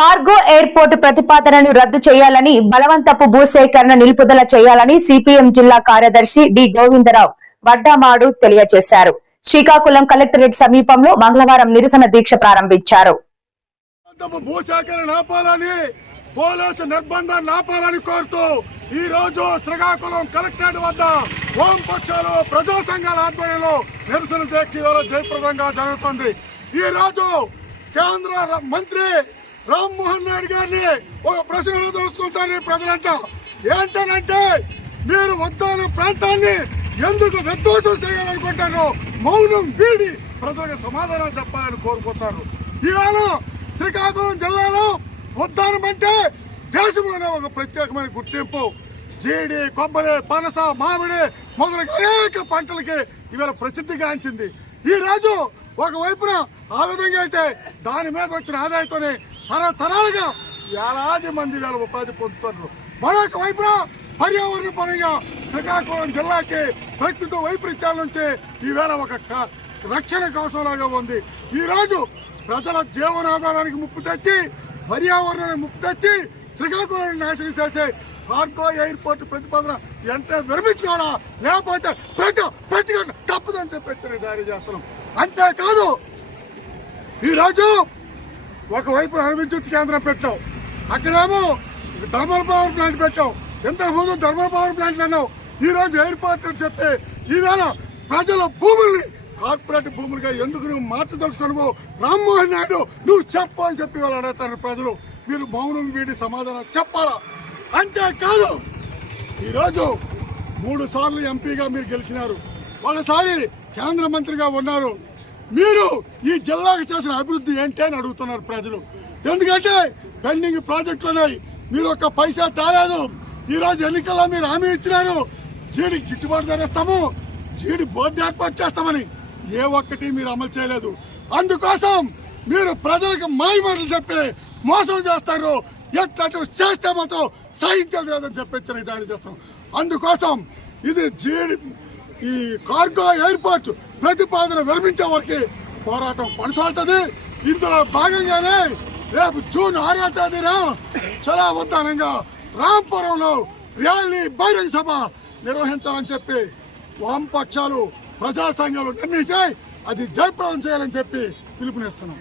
Cargo airport ప్రతిపాదనను రద్దు చేయాలని, బలవంతపు భూసేకరణ నిలుపుదల చేయాలని సిపిఎం జిల్లా కార్యదర్శి డి గోవిందరావు వడ్డామాడు తెలియజేశారు. శ్రీకాకుళం కలెక్టరేట్ సమీపంలో మంగళవారం నిరసన దీక్ష ప్రారంభించారు. భూసేకరణ ఆపాలని, పోలీసు నిర్బంధాన్ని ఆపాలని కోరుతూ ఈ రోజు శ్రీకాకుళం కలెక్టరేట్ వద్ద వామపక్షాలు ప్రజా సంఘాల ఆధ్వర్యంలో నిరసన దీక్ష జయప్రదంగా జరుగుతుంది. ఈ రోజు కేంద్ర మంత్రి రామ్మోహన్ నాయుడు గారిని ఒక ప్రశ్నలు తెలుసుకుంటారు ప్రజలంతా. ఏంటనంటే, మీరు ఉద్దాన ప్రాంతాన్ని ఎందుకు విధ్వంసం చేయాలనుకుంటారో మౌనం వీడి ప్రజలకు సమాధానం చెప్పాలని కోరుకుంటారు. ఇవాళ శ్రీకాకుళం జిల్లాలో ఉద్దానం అంటే దేశంలోనే ఒక ప్రత్యేకమైన గుర్తింపు. జీడి, కొబ్బరి, పనస, మామిడి మొదలగు అనేక పంటలకి ఇవాళ ప్రసిద్ధిగాంచింది. ఈ రోజు ఒకవైపున ఆ విధంగా అయితే దాని మీద వచ్చిన ఆదాయంతోనే తరతరాలుగా వేలాది మంది వేల ఉపాధి పొందుతున్నారు. మరొక వైపున పర్యావరణ పరంగా శ్రీకాకుళం జిల్లాకి ప్రకృతి వైపరీత్యాల నుంచి ఈవేళ ఒక రక్షణ కవచంలాగా ఉంది. ఈ రోజు ప్రజల జీవనాధారానికి ముప్పు తెచ్చి, పర్యావరణానికి ముప్పు తెచ్చి శ్రీకాకుళాన్ని నాశనం చేసే కార్గో ఎయిర్పోర్ట్ ప్రతిపాదన వెంటనే విరమించుకోవాలా, లేకపోతే పెట్టుకోండి తప్పదని చెప్పి జారీ చేస్తున్నాం. అంతేకాదు, ఈరోజు ఒకవైపు విద్యుత్ కేంద్రం పెట్టాం, అక్కడేమో థర్మల్ పవర్ ప్లాంట్ పెట్టాం. ఇంతకుముందు థర్మల్ పవర్ ప్లాంట్ అన్నావు, ఈ రోజు ఎయిర్పోర్ట్ అని చెప్పి ఈవేళ ప్రజల భూముల్ని కార్పొరేట్ భూములుగా ఎందుకు నువ్వు మార్చదలుచుకోను రామ్మోహన్ నాయుడు నువ్వు చెప్పు అని చెప్పి వాళ్ళు అడుగుతారు ప్రజలు. మీరు మౌనం వీడి సమాధానం చెప్పాలా. అంతేకాదు, ఈరోజు 3 సార్లు ఎంపీగా మీరు గెలిచినారు, ఒకసారి కేంద్ర మంత్రిగా ఉన్నారు. మీరు ఈ జిల్లాకు చేసిన అభివృద్ధి ఏంటి అని అడుగుతున్నారు ప్రజలు. ఎందుకంటే పెండింగ్ ప్రాజెక్టులు ఉన్నాయి, మీరు ఒక్క పైసా తేలేదు. ఈరోజు ఎన్నికల్లో మీరు హామీ ఇచ్చినారు, జీడి గిట్టుబాటు ధర ఇస్తాము, జీడి బోర్డు ఏర్పాటు చేస్తామని. ఏ ఒక్కటి మీరు అమలు చేయలేదు. అందుకోసం మీరు ప్రజలకు మాయమాటలు చెప్పి మోసం చేస్తారు. ఎట్లాంటి చేస్తే మాత్రం సహించేది లేదని చెప్పి దాడి చేస్తాం. అందుకోసం ఇది ఈ కార్గో ఎయిర్పోర్ట్ ప్రతిపాదన విరమించే వరకు పోరాటం కొనసాగుతుంది. ఇందులో భాగంగానే రేపు జూన్ 6వ తేదీన చాలా ఉద్దానంగా రాంపురంలో ర్యాలీ బహిరంగ సభ నిర్వహించాలని చెప్పి వామపక్షాలు ప్రజా సంఘాలు నిర్ణయించాయి. అది జయప్రదం చేయాలని చెప్పి పిలుపునిస్తున్నాం.